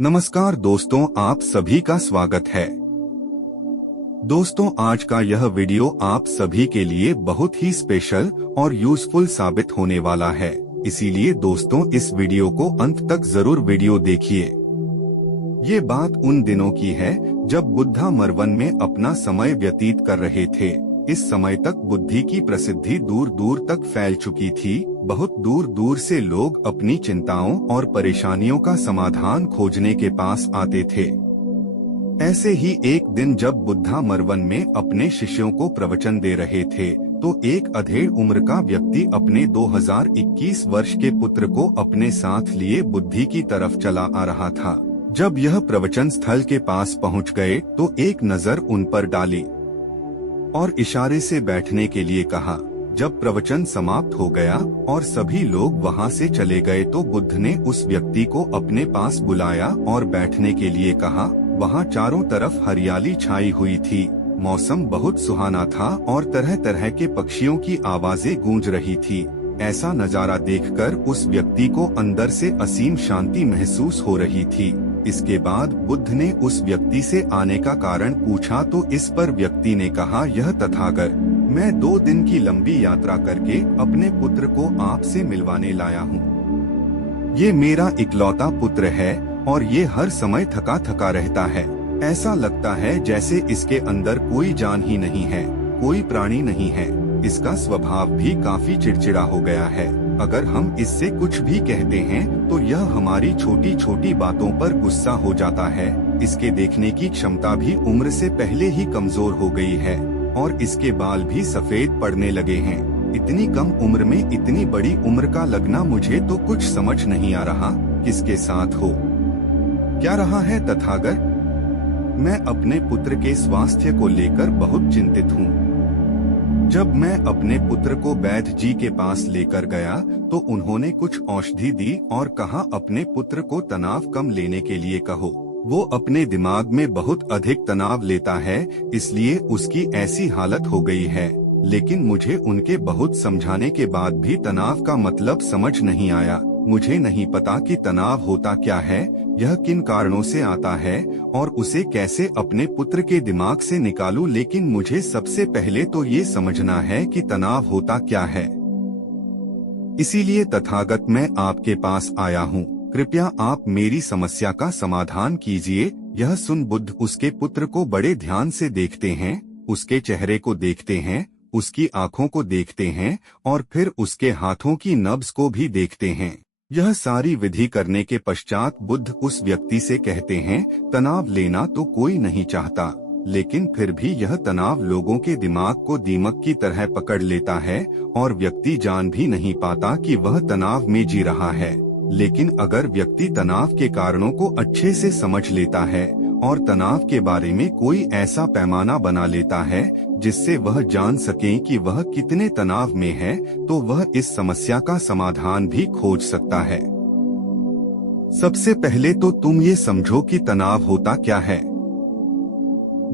नमस्कार दोस्तों, आप सभी का स्वागत है। दोस्तों, आज का यह वीडियो आप सभी के लिए बहुत ही स्पेशल और यूजफुल साबित होने वाला है। इसीलिए दोस्तों, इस वीडियो को अंत तक जरूर वीडियो देखिए। ये बात उन दिनों की है जब बुद्धा मरवन में अपना समय व्यतीत कर रहे थे। इस समय तक बुद्धि की प्रसिद्धि दूर दूर तक फैल चुकी थी। बहुत दूर दूर से लोग अपनी चिंताओं और परेशानियों का समाधान खोजने के पास आते थे। ऐसे ही एक दिन जब बुद्धा मरवन में अपने शिष्यों को प्रवचन दे रहे थे, तो एक अधेड़ उम्र का व्यक्ति अपने 2021 वर्ष के पुत्र को अपने साथ लिए बुद्धि की तरफ चला आ रहा था। जब यह प्रवचन स्थल के पास पहुंच गए, तो एक नजर उन पर डाली और इशारे से बैठने के लिए कहा। जब प्रवचन समाप्त हो गया और सभी लोग वहां से चले गए, तो बुद्ध ने उस व्यक्ति को अपने पास बुलाया और बैठने के लिए कहा। वहां चारों तरफ हरियाली छाई हुई थी, मौसम बहुत सुहाना था और तरह तरह के पक्षियों की आवाजें गूंज रही थी। ऐसा नजारा देखकर उस व्यक्ति को अंदर से असीम शांति महसूस हो रही थी। इसके बाद बुद्ध ने उस व्यक्ति से आने का कारण पूछा, तो इस पर व्यक्ति ने कहा, यह तथागत, मैं 2 दिन की लंबी यात्रा करके अपने पुत्र को आपसे मिलवाने लाया हूँ। ये मेरा इकलौता पुत्र है और ये हर समय थका थका रहता है। ऐसा लगता है जैसे इसके अंदर कोई जान ही नहीं है, कोई प्राणी नहीं है। इसका स्वभाव भी काफी चिड़चिड़ा हो गया है। अगर हम इससे कुछ भी कहते हैं तो यह हमारी छोटी छोटी बातों पर गुस्सा हो जाता है। इसके देखने की क्षमता भी उम्र से पहले ही कमजोर हो गई है और इसके बाल भी सफेद पड़ने लगे हैं। इतनी कम उम्र में इतनी बड़ी उम्र का लगना मुझे तो कुछ समझ नहीं आ रहा। किसके साथ हो क्या रहा है तथागत? मैं अपने पुत्र के स्वास्थ्य को लेकर बहुत चिंतित हूँ। जब मैं अपने पुत्र को वैद्य जी के पास लेकर गया, तो उन्होंने कुछ औषधि दी और कहा, अपने पुत्र को तनाव कम लेने के लिए कहो। वो अपने दिमाग में बहुत अधिक तनाव लेता है, इसलिए उसकी ऐसी हालत हो गई है। लेकिन मुझे उनके बहुत समझाने के बाद भी तनाव का मतलब समझ नहीं आया। मुझे नहीं पता कि तनाव होता क्या है, यह किन कारणों से आता है और उसे कैसे अपने पुत्र के दिमाग से निकालूं। लेकिन मुझे सबसे पहले तो ये समझना है कि तनाव होता क्या है। इसीलिए तथागत, मैं आपके पास आया हूँ। कृपया आप मेरी समस्या का समाधान कीजिए। यह सुन बुद्ध उसके पुत्र को बड़े ध्यान से देखते हैं, उसके चेहरे को देखते हैं, उसकी आंखों को देखते हैं और फिर उसके हाथों की नब्ज को भी देखते हैं। यह सारी विधि करने के पश्चात बुद्ध उस व्यक्ति से कहते हैं, तनाव लेना तो कोई नहीं चाहता, लेकिन फिर भी यह तनाव लोगों के दिमाग को दीमक की तरह पकड़ लेता है और व्यक्ति जान भी नहीं पाता कि वह तनाव में जी रहा है। लेकिन अगर व्यक्ति तनाव के कारणों को अच्छे से समझ लेता है और तनाव के बारे में कोई ऐसा पैमाना बना लेता है जिससे वह जान सके कि वह कितने तनाव में है, तो वह इस समस्या का समाधान भी खोज सकता है। सबसे पहले तो तुम ये समझो कि तनाव होता क्या है।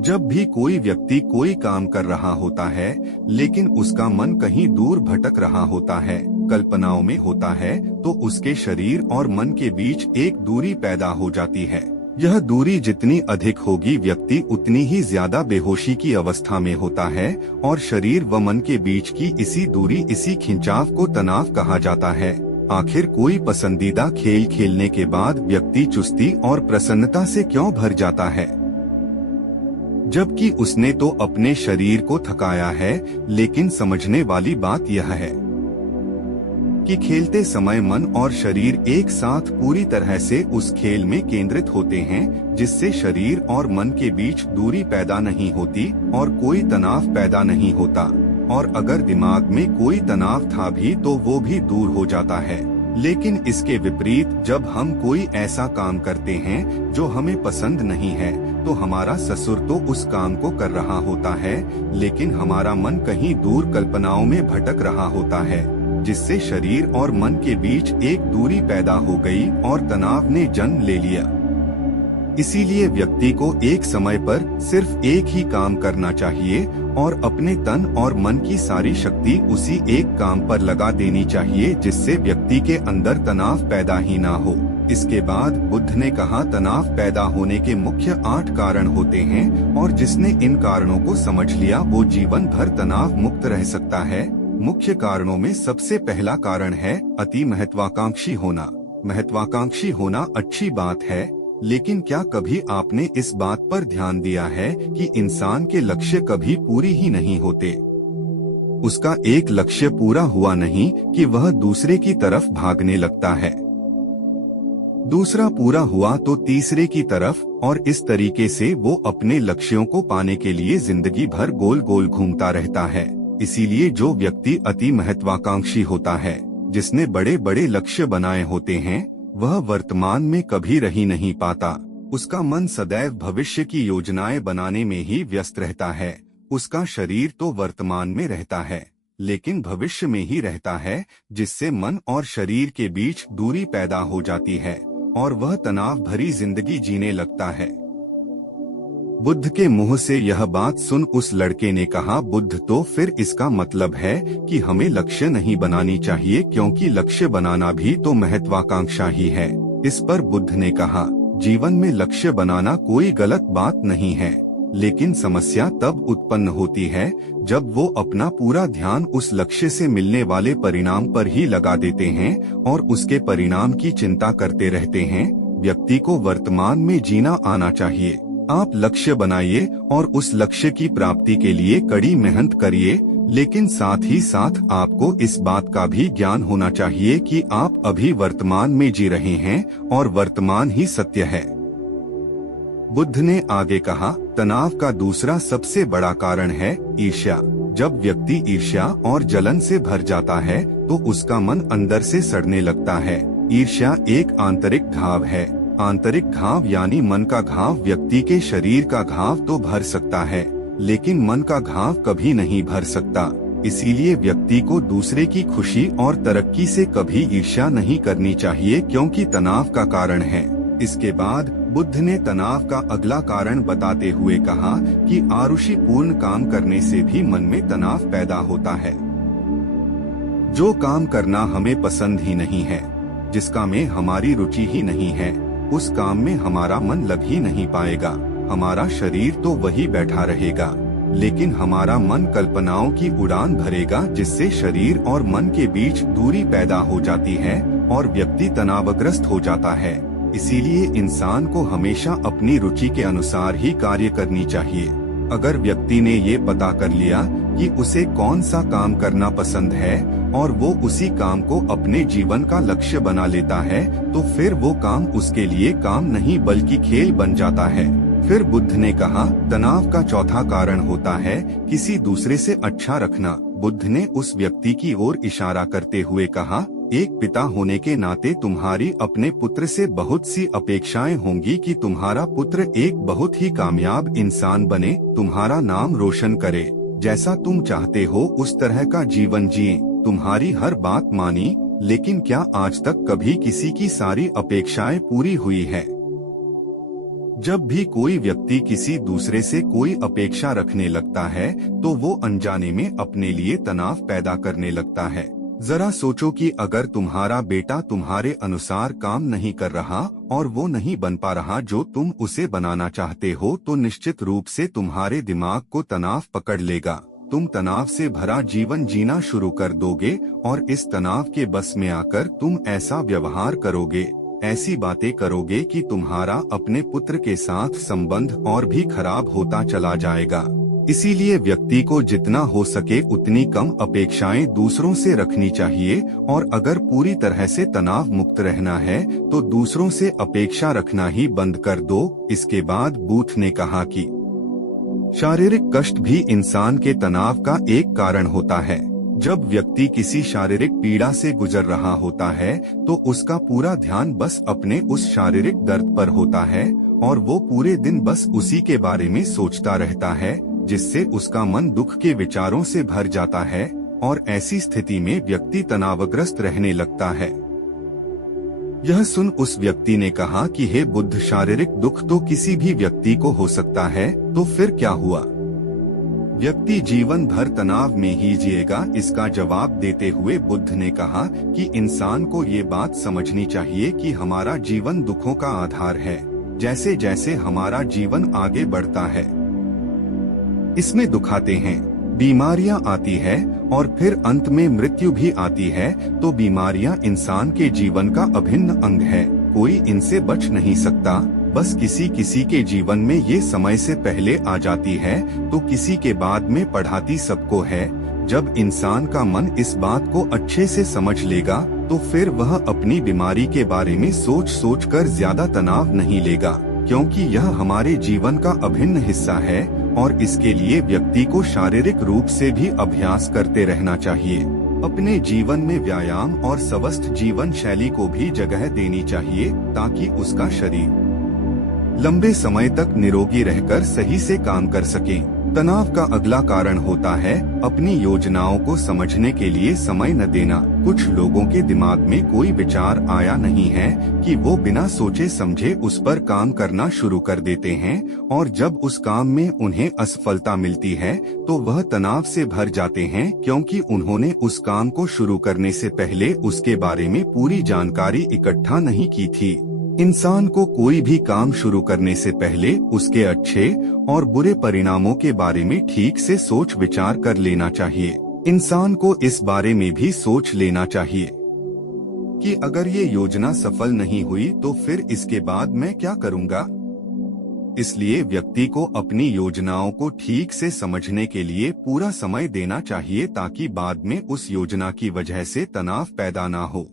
जब भी कोई व्यक्ति कोई काम कर रहा होता है, लेकिन उसका मन कहीं दूर भटक रहा होता है, कल्पनाओं में होता है, तो उसके शरीर और मन के बीच एक दूरी पैदा हो जाती है। यह दूरी जितनी अधिक होगी, व्यक्ति उतनी ही ज्यादा बेहोशी की अवस्था में होता है और शरीर व मन के बीच की इसी दूरी, इसी खिंचाव को तनाव कहा जाता है। आखिर कोई पसंदीदा खेल खेलने के बाद व्यक्ति चुस्ती और प्रसन्नता से क्यों भर जाता है, जबकि उसने तो अपने शरीर को थकाया है। लेकिन समझने वाली बात यह है कि खेलते समय मन और शरीर एक साथ पूरी तरह से उस खेल में केंद्रित होते हैं, जिससे शरीर और मन के बीच दूरी पैदा नहीं होती और कोई तनाव पैदा नहीं होता। और अगर दिमाग में कोई तनाव था भी तो वो भी दूर हो जाता है। लेकिन इसके विपरीत, जब हम कोई ऐसा काम करते हैं जो हमें पसंद नहीं है, तो हमारा ससुर तो उस काम को कर रहा होता है, लेकिन हमारा मन कहीं दूर कल्पनाओं में भटक रहा होता है, जिससे शरीर और मन के बीच एक दूरी पैदा हो गई और तनाव ने जन्म ले लिया। इसीलिए व्यक्ति को एक समय पर सिर्फ एक ही काम करना चाहिए और अपने तन और मन की सारी शक्ति उसी एक काम पर लगा देनी चाहिए, जिससे व्यक्ति के अंदर तनाव पैदा ही ना हो। इसके बाद बुद्ध ने कहा, तनाव पैदा होने के मुख्य 8 कारण होते हैं और जिसने इन कारणों को समझ लिया वो जीवन भर तनाव मुक्त रह सकता है। मुख्य कारणों में सबसे पहला कारण है अति महत्वाकांक्षी होना। महत्वाकांक्षी होना अच्छी बात है, लेकिन क्या कभी आपने इस बात पर ध्यान दिया है कि इंसान के लक्ष्य कभी पूरी ही नहीं होते। उसका एक लक्ष्य पूरा हुआ नहीं कि वह दूसरे की तरफ भागने लगता है, दूसरा पूरा हुआ तो तीसरे की तरफ, और इस तरीके से वो अपने लक्ष्यों को पाने के लिए जिंदगी भर गोल गोल घूमता रहता है। इसीलिए जो व्यक्ति अति महत्वाकांक्षी होता है, जिसने बड़े बड़े लक्ष्य बनाए होते हैं, वह वर्तमान में कभी रह ही नहीं पाता। उसका मन सदैव भविष्य की योजनाएं बनाने में ही व्यस्त रहता है। उसका शरीर तो वर्तमान में रहता है, लेकिन भविष्य में ही रहता है, जिससे मन और शरीर के बीच दूरी पैदा हो जाती है और वह तनाव भरी जिंदगी जीने लगता है। बुद्ध के मुंह से यह बात सुन उस लड़के ने कहा, बुद्ध, तो फिर इसका मतलब है कि हमें लक्ष्य नहीं बनानी चाहिए, क्योंकि लक्ष्य बनाना भी तो महत्वाकांक्षा ही है। इस पर बुद्ध ने कहा, जीवन में लक्ष्य बनाना कोई गलत बात नहीं है, लेकिन समस्या तब उत्पन्न होती है जब वो अपना पूरा ध्यान उस लक्ष्य से मिलने वाले परिणाम पर ही लगा देते हैं और उसके परिणाम की चिंता करते रहते हैं। व्यक्ति को वर्तमान में जीना आना चाहिए। आप लक्ष्य बनाइए और उस लक्ष्य की प्राप्ति के लिए कड़ी मेहनत करिए, लेकिन साथ ही साथ आपको इस बात का भी ज्ञान होना चाहिए कि आप अभी वर्तमान में जी रहे हैं और वर्तमान ही सत्य है। बुद्ध ने आगे कहा, तनाव का दूसरा सबसे बड़ा कारण है ईर्ष्या। जब व्यक्ति ईर्ष्या और जलन से भर जाता है तो उसका मन अंदर से सड़ने लगता है। ईर्ष्या एक आंतरिक घाव है। आंतरिक घाव यानी मन का घाव व्यक्ति के शरीर का घाव तो भर सकता है, लेकिन मन का घाव कभी नहीं भर सकता। इसीलिए व्यक्ति को दूसरे की खुशी और तरक्की से कभी ईर्ष्या नहीं करनी चाहिए, क्योंकि तनाव का कारण है। इसके बाद बुद्ध ने तनाव का अगला कारण बताते हुए कहा कि आरुषिपूर्ण काम करने से भी मन में तनाव पैदा होता है। जो काम करना हमें पसंद ही नहीं है, जिसका में हमारी रुचि ही नहीं है, उस काम में हमारा मन लग ही नहीं पाएगा। हमारा शरीर तो वही बैठा रहेगा, लेकिन हमारा मन कल्पनाओं की उड़ान भरेगा, जिससे शरीर और मन के बीच दूरी पैदा हो जाती है और व्यक्ति तनावग्रस्त हो जाता है। इसीलिए इंसान को हमेशा अपनी रुचि के अनुसार ही कार्य करनी चाहिए। अगर व्यक्ति ने ये पता कर लिया कि उसे कौन सा काम करना पसंद है और वो उसी काम को अपने जीवन का लक्ष्य बना लेता है, तो फिर वो काम उसके लिए काम नहीं बल्कि खेल बन जाता है। फिर बुद्ध ने कहा, तनाव का चौथा कारण होता है किसी दूसरे से अच्छा रखना। बुद्ध ने उस व्यक्ति की ओर इशारा करते हुए कहा, एक पिता होने के नाते तुम्हारी अपने पुत्र से बहुत सी अपेक्षाएं होंगी कि तुम्हारा पुत्र एक बहुत ही कामयाब इंसान बने, तुम्हारा नाम रोशन करे, जैसा तुम चाहते हो उस तरह का जीवन जिए, तुम्हारी हर बात मानी। लेकिन क्या आज तक कभी किसी की सारी अपेक्षाएं पूरी हुई है? जब भी कोई व्यक्ति किसी दूसरे से कोई अपेक्षा रखने लगता है तो वो अनजाने में अपने लिए तनाव पैदा करने लगता है। जरा सोचो कि अगर तुम्हारा बेटा तुम्हारे अनुसार काम नहीं कर रहा और वो नहीं बन पा रहा जो तुम उसे बनाना चाहते हो, तो निश्चित रूप से तुम्हारे दिमाग को तनाव पकड़ लेगा। तुम तनाव से भरा जीवन जीना शुरू कर दोगे और इस तनाव के बस में आकर तुम ऐसा व्यवहार करोगे, ऐसी बातें करोगे कि तुम्हारा अपने पुत्र के साथ संबंध और भी खराब होता चला जाएगा। इसीलिए व्यक्ति को जितना हो सके उतनी कम अपेक्षाएं दूसरों से रखनी चाहिए, और अगर पूरी तरह से तनाव मुक्त रहना है तो दूसरों से अपेक्षा रखना ही बंद कर दो। इसके बाद बुद्ध ने कहा कि शारीरिक कष्ट भी इंसान के तनाव का एक कारण होता है। जब व्यक्ति किसी शारीरिक पीड़ा से गुजर रहा होता है तो उसका पूरा ध्यान बस अपने उस शारीरिक दर्द पर होता है और वो पूरे दिन बस उसी के बारे में सोचता रहता है, जिससे उसका मन दुख के विचारों से भर जाता है और ऐसी स्थिति में व्यक्ति तनावग्रस्त रहने लगता है। यह सुन उस व्यक्ति ने कहा कि हे बुद्ध, शारीरिक दुख तो किसी भी व्यक्ति को हो सकता है, तो फिर क्या हुआ? व्यक्ति जीवन भर तनाव में ही जिएगा, इसका जवाब देते हुए बुद्ध ने कहा कि इंसान को ये बात समझनी चाहिए कि हमारा जीवन दुखों का आधार है। जैसे जैसे हमारा जीवन आगे बढ़ता है, इसमें दुख आते हैं, बीमारियां आती है और फिर अंत में मृत्यु भी आती है। तो बीमारियां इंसान के जीवन का अभिन्न अंग है, कोई इनसे बच नहीं सकता। बस किसी किसी के जीवन में ये समय से पहले आ जाती है तो किसी के बाद में पढ़ाती सबको है। जब इंसान का मन इस बात को अच्छे से समझ लेगा तो फिर वह अपनी बीमारी के बारे में सोच सोच कर ज्यादा तनाव नहीं लेगा, क्योंकि यह हमारे जीवन का अभिन्न हिस्सा है और इसके लिए व्यक्ति को शारीरिक रूप से भी अभ्यास करते रहना चाहिए। अपने जीवन में व्यायाम और स्वस्थ जीवन शैली को भी जगह देनी चाहिए ताकि उसका शरीर लंबे समय तक निरोगी रहकर सही से काम कर सके। तनाव का अगला कारण होता है अपनी योजनाओं को समझने के लिए समय न देना। कुछ लोगों के दिमाग में कोई विचार आया नहीं है कि वो बिना सोचे समझे उस पर काम करना शुरू कर देते हैं और जब उस काम में उन्हें असफलता मिलती है तो वह तनाव से भर जाते हैं, क्योंकि उन्होंने उस काम को शुरू करने से पहले उसके बारे में पूरी जानकारी इकट्ठा नहीं की थी। इंसान को कोई भी काम शुरू करने से पहले उसके अच्छे और बुरे परिणामों के बारे में ठीक से सोच विचार कर लेना चाहिए। इंसान को इस बारे में भी सोच लेना चाहिए कि अगर ये योजना सफल नहीं हुई तो फिर इसके बाद मैं क्या करूँगा। इसलिए व्यक्ति को अपनी योजनाओं को ठीक से समझने के लिए पूरा समय देना चाहिए ताकि बाद में उस योजना की वजह से तनाव पैदा ना हो।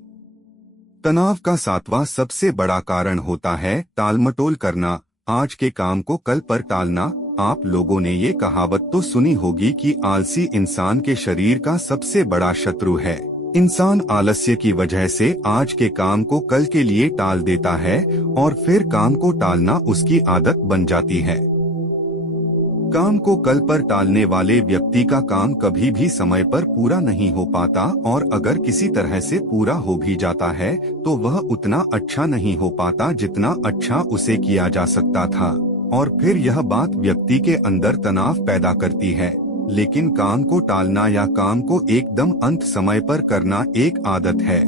तनाव का 7वां सबसे बड़ा कारण होता है टालमटोल करना, आज के काम को कल पर टालना। आप लोगों ने ये कहावत तो सुनी होगी कि आलसी इंसान के शरीर का सबसे बड़ा शत्रु है। इंसान आलस्य की वजह से आज के काम को कल के लिए टाल देता है और फिर काम को टालना उसकी आदत बन जाती है। काम को कल पर टालने वाले व्यक्ति का काम कभी भी समय पर पूरा नहीं हो पाता और अगर किसी तरह से पूरा हो भी जाता है तो वह उतना अच्छा नहीं हो पाता जितना अच्छा उसे किया जा सकता था और फिर यह बात व्यक्ति के अंदर तनाव पैदा करती है। लेकिन काम को टालना या काम को एकदम अंत समय पर करना एक आदत है,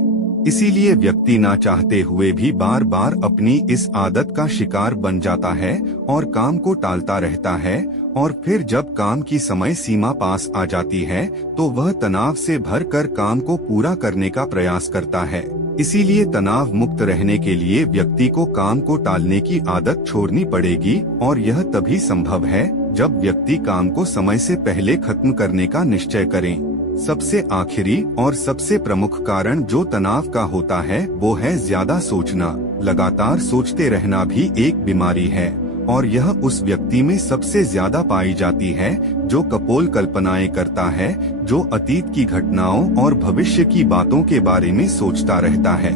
इसीलिए व्यक्ति ना चाहते हुए भी बार बार अपनी इस आदत का शिकार बन जाता है और काम को टालता रहता है और फिर जब काम की समय सीमा पास आ जाती है तो वह तनाव से भरकर काम को पूरा करने का प्रयास करता है। इसीलिए तनाव मुक्त रहने के लिए व्यक्ति को काम को टालने की आदत छोड़नी पड़ेगी और यह तभी संभव है जब व्यक्ति काम को समय से पहले खत्म करने का निश्चय करे। सबसे आखिरी और सबसे प्रमुख कारण जो तनाव का होता है वो है ज्यादा सोचना। लगातार सोचते रहना भी एक बीमारी है और यह उस व्यक्ति में सबसे ज्यादा पाई जाती है जो कपोल कल्पनाएं करता है, जो अतीत की घटनाओं और भविष्य की बातों के बारे में सोचता रहता है,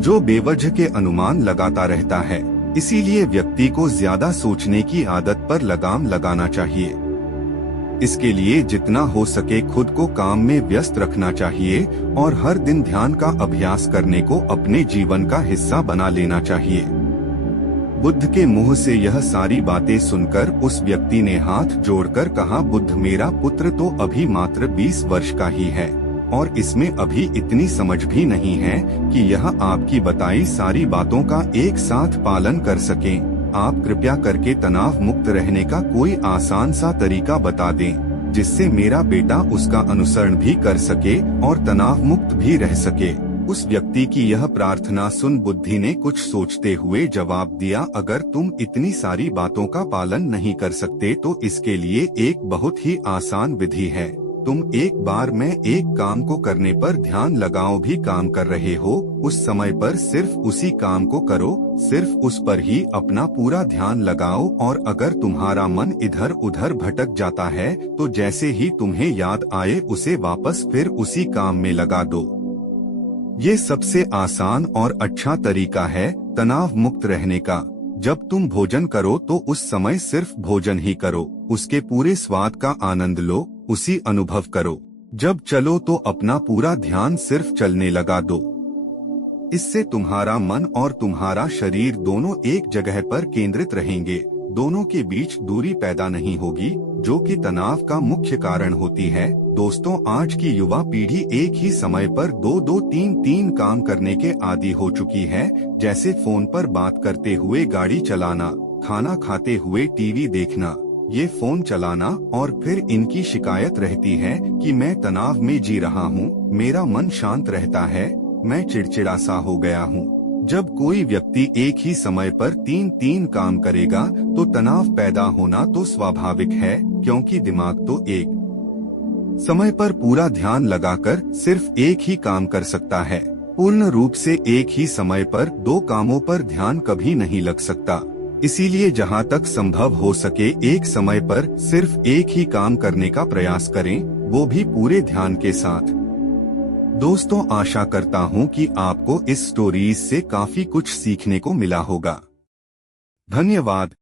जो बेवजह के अनुमान लगाता रहता है। इसीलिए व्यक्ति को ज्यादा सोचने की आदत पर लगाम लगाना चाहिए। इसके लिए जितना हो सके खुद को काम में व्यस्त रखना चाहिए और हर दिन ध्यान का अभ्यास करने को अपने जीवन का हिस्सा बना लेना चाहिए। बुद्ध के मुंह से यह सारी बातें सुनकर उस व्यक्ति ने हाथ जोड़कर कहा, बुद्ध मेरा पुत्र तो अभी मात्र 20 वर्ष का ही है और इसमें अभी इतनी समझ भी नहीं है कि यह आपकी बताई सारी बातों का एक साथ पालन कर सके। आप कृपया करके तनाव मुक्त रहने का कोई आसान सा तरीका बता दें जिससे मेरा बेटा उसका अनुसरण भी कर सके और तनाव मुक्त भी रह सके। उस व्यक्ति की यह प्रार्थना सुन बुद्धि ने कुछ सोचते हुए जवाब दिया, अगर तुम इतनी सारी बातों का पालन नहीं कर सकते तो इसके लिए एक बहुत ही आसान विधि है। तुम एक बार में एक काम को करने पर ध्यान लगाओ, भी काम कर रहे हो उस समय पर सिर्फ उसी काम को करो, सिर्फ उस पर ही अपना पूरा ध्यान लगाओ और अगर तुम्हारा मन इधर उधर भटक जाता है तो जैसे ही तुम्हें याद आए उसे वापस फिर उसी काम में लगा दो। ये सबसे आसान और अच्छा तरीका है तनाव मुक्त रहने का। जब तुम भोजन करो तो उस समय सिर्फ भोजन ही करो, उसके पूरे स्वाद का आनंद लो, उसी अनुभव करो। जब चलो तो अपना पूरा ध्यान सिर्फ चलने लगा दो। इससे तुम्हारा मन और तुम्हारा शरीर दोनों एक जगह पर केंद्रित रहेंगे, दोनों के बीच दूरी पैदा नहीं होगी, जो कि तनाव का मुख्य कारण होती है। दोस्तों, आज की युवा पीढ़ी एक ही समय पर दो दो तीन तीन काम करने के आदी हो चुकी है, जैसे फोन पर बात करते हुए गाड़ी चलाना, खाना खाते हुए टीवी देखना, ये फोन चलाना, और फिर इनकी शिकायत रहती है कि मैं तनाव में जी रहा हूँ, मेरा मन शांत रहता है, मैं चिड़चिड़ा सा हो गया हूँ। जब कोई व्यक्ति एक ही समय पर तीन तीन काम करेगा तो तनाव पैदा होना तो स्वाभाविक है, क्योंकि दिमाग तो एक समय पर पूरा ध्यान लगाकर सिर्फ एक ही काम कर सकता है। पूर्ण रूप से एक ही समय पर दो कामों पर ध्यान कभी नहीं लग सकता। इसीलिए जहाँ तक संभव हो सके एक समय पर सिर्फ एक ही काम करने का प्रयास करें, वो भी पूरे ध्यान के साथ। दोस्तों, आशा करता हूँ कि आपको इस स्टोरीज से काफी कुछ सीखने को मिला होगा। धन्यवाद।